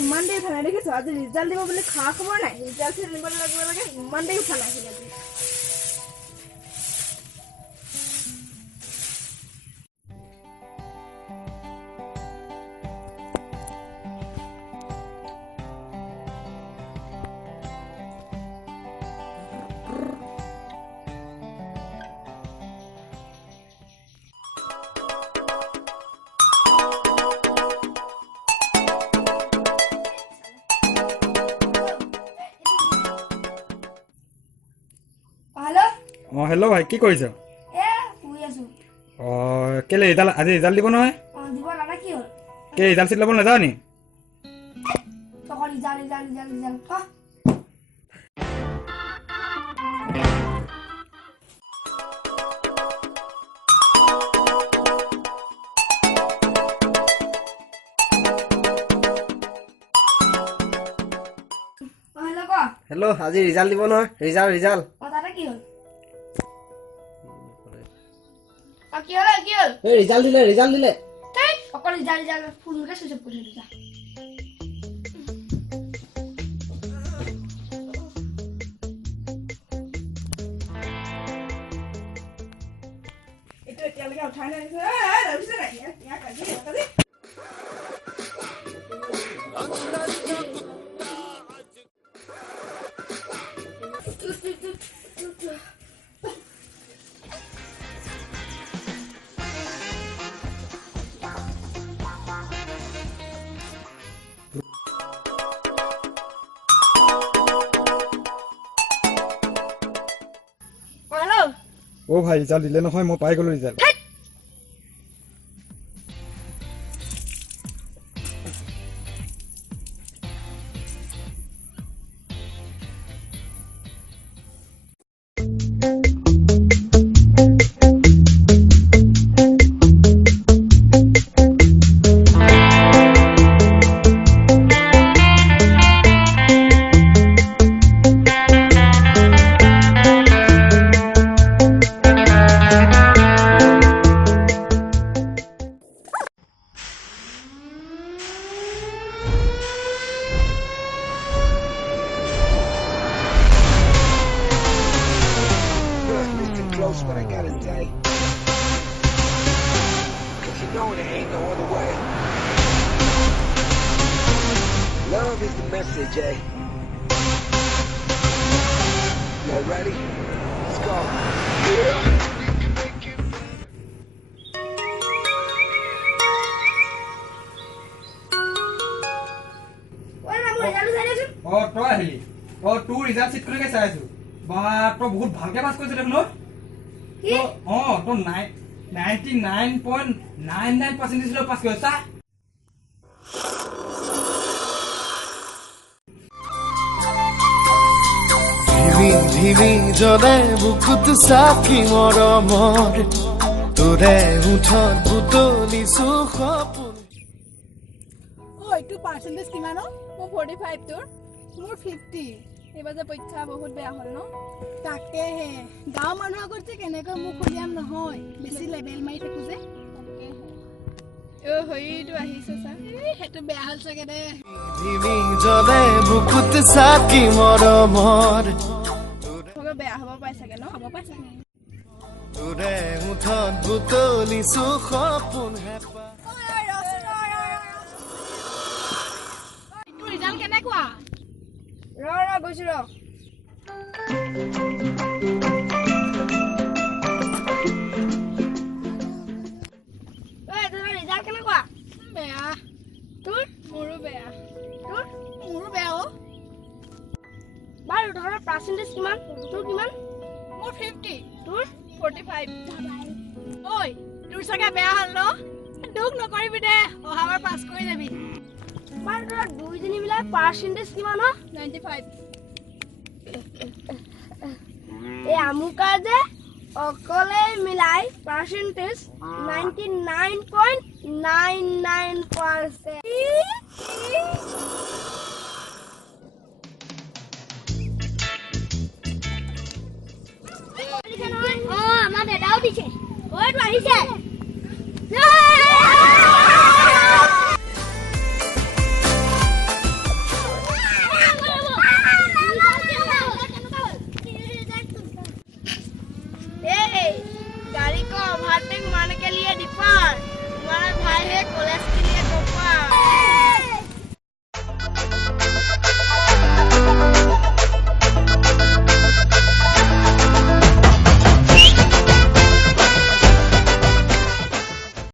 ইমান দেৰি উঠা নাই দেখিছো আজি ৰিজাল্ট দিব বুলি খা খবৰ নাই ৰিজাল্ট দিব লাগে ইমান দেৰি উঠা নাই আজি হেল্ল' ভাই কি কৰিছ কেলে আজি ৰিজাল্ট দিব নহয় কে ৰিজাল্ট চিট ল'ব নাযাওঁ নি হেল্ল' আজি ৰিজাল্ট দিব নহয় ৰিজাল্ট ৰিজাল্ট দিলে অকল ৰিজাল্ট ফুলকে চুইছে পঠিয়াই দিছা এইটো এতিয়ালৈকে উঠাই নাই ৰবিছে নাই ইয়াক আজি ভাই ৰিজাল্ট দিলে নহয় মই পাই গলো result Close, but I gotta stay. Cause you know there ain't no other way. Love is the message, eh? Y'all ready? Let's go. তই আহিলি তোৰ ৰিজাল্ট চিট কৰিকে চাই আছো বা তই বহুত ভালকে পাছ কৰিছ দেখোন তোৰ 99.99% পাছ কৰিছ ধিমি জ্বলে বুকুত চাকি মৰমৰ তোৰে উঠত বুটলিছো সপোন এইটো পাৰ্চেন্টেজ কিমান মোৰ 45 তোৰ মোৰ 50 এবাৰ যে পৰীক্ষা বহুত বেয়া হ'ল ন তাকেহে গাঁও মানুহৰ আগত যে কেনেকৈ মুখ উলিয়াম নহয় বেছি লেবেল মাৰি থাকো যে হয়তো আহিছে চা সেইটো বেয়া হ'ল চাগে দে ধিমি জ্বলে বুকুত চাকি মৰমৰ বেয়া হ'ব পাই চাগে ন হ'ব পাই চাগে তোৰে মুঠত বুটলিছো সপোন হেঁপাহ এইটো ৰিজাল্ট কেনেকুৱা ৰ গৈছো ৰ ৰিজাল্ট কেনেকুৱা বেয়া তোৰ মোৰো বেয়া বাৰু ধৰ পাৰ্চেন্টেজ কিমান তোৰ কিমান মোৰ 50 তোৰ 45 ঐ তোৰ চাগে বেয়া হ'ল ন দুখ নকৰিবি দে অহাবাৰ পাছ কৰি যাবি বাৰু ধৰ দুইজনী মিলাই পাৰ্চেন্টেজ কিমান 95 এই আমুকা যে অকলে মিলাই পাৰ্চেন্টেজ 99.99% আমাৰ দাদাও দিছে ঐ তো আহিছে